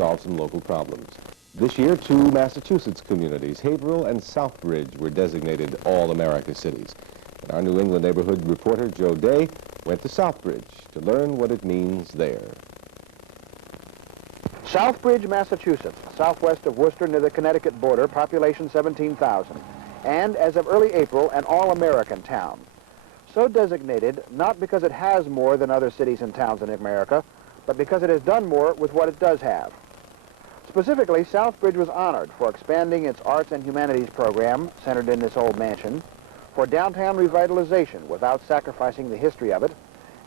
solve some local problems. This year, two Massachusetts communities, Haverhill and Southbridge, were designated All-America cities. And our New England neighborhood reporter, Joe Day, went to Southbridge to learn what it means there. Southbridge, Massachusetts, southwest of Worcester near the Connecticut border, population 17,000, and as of early April, an all-American town. So designated not because it has more than other cities and towns in America, but because it has done more with what it does have. Specifically, Southbridge was honored for expanding its arts and humanities program, centered in this old mansion, for downtown revitalization without sacrificing the history of it,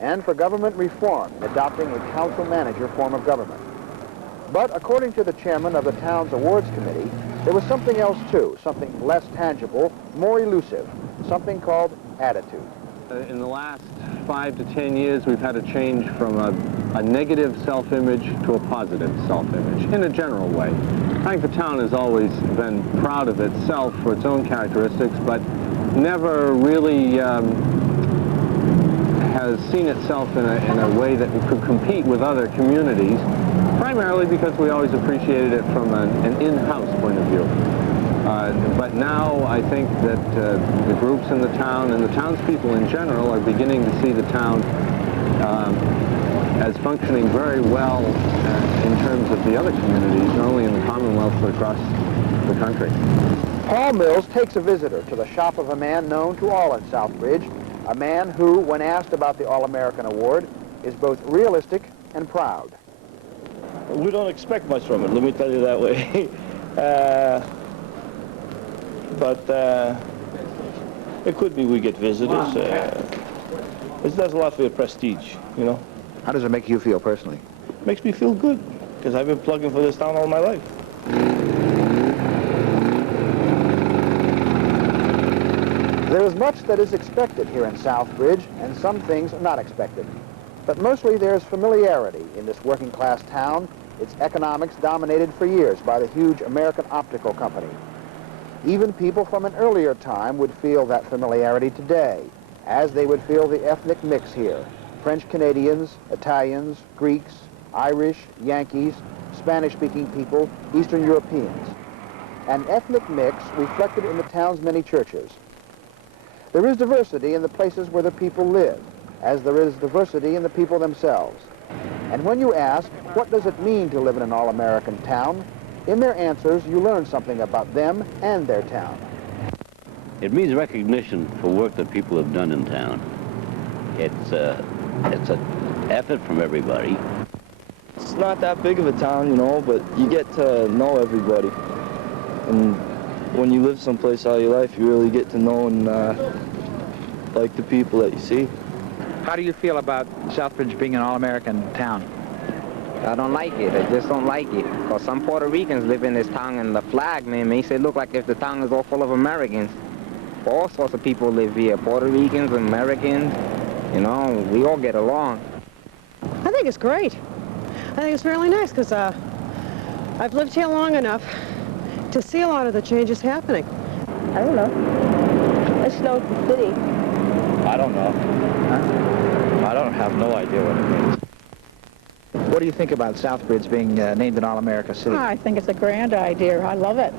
and for government reform, adopting a council-manager form of government. But according to the chairman of the town's awards committee, there was something else too, something less tangible, more elusive, something called attitude. In the last 5 to 10 years, we've had a change from a negative self-image to a positive self-image, in a general way. I think the town has always been proud of itself for its own characteristics, but never really has seen itself in a way that it could compete with other communities, primarily because we always appreciated it from an in-house point of view. But now I think that the groups in the town and the townspeople in general are beginning to see the town as functioning very well in terms of the other communities, not only in the Commonwealth but across the country. Paul Mills takes a visitor to the shop of a man known to all in Southbridge, a man who, when asked about the All-American Award, is both realistic and proud. We don't expect much from it, let me tell you that way. But it could be we get visitors. It does a lot for your prestige, you know. How does it make you feel personally? It makes me feel good, because I've been plugging for this town all my life. There is much that is expected here in Southbridge, and some things not expected. But mostly there is familiarity in this working-class town, its economics dominated for years by the huge American Optical Company. Even people from an earlier time would feel that familiarity today, as they would feel the ethnic mix here. French Canadians, Italians, Greeks, Irish, Yankees, Spanish-speaking people, Eastern Europeans. An ethnic mix reflected in the town's many churches. There is diversity in the places where the people live, as there is diversity in the people themselves. And when you ask, what does it mean to live in an all-American town? In their answers, you learn something about them and their town. It means recognition for work that people have done in town. It's an effort from everybody. It's not that big of a town, you know, but you get to know everybody. And when you live someplace all your life, you really get to know and like the people that you see. How do you feel about Southbridge being an all-American town? I don't like it. I just don't like it. Because some Puerto Ricans live in this town, and the flag, man, makes it look like if the town is all full of Americans. All sorts of people live here. Puerto Ricans, Americans, you know, we all get along. I think it's great. I think it's really nice because I've lived here long enough to see a lot of the changes happening. I don't know. It's no city. I don't know. Huh? I don't have no idea what it means. What do you think about Southbridge being named an All-America city? I think it's a grand idea. I love it.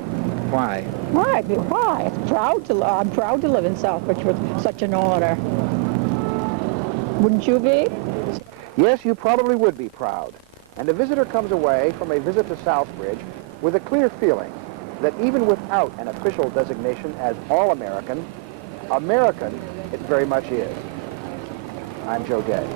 Why? Why? Why? I'm proud to live in Southbridge with such an honor. Wouldn't you be? Yes, you probably would be proud. And a visitor comes away from a visit to Southbridge with a clear feeling that even without an official designation as All-American, American it very much is. I'm Joe Day.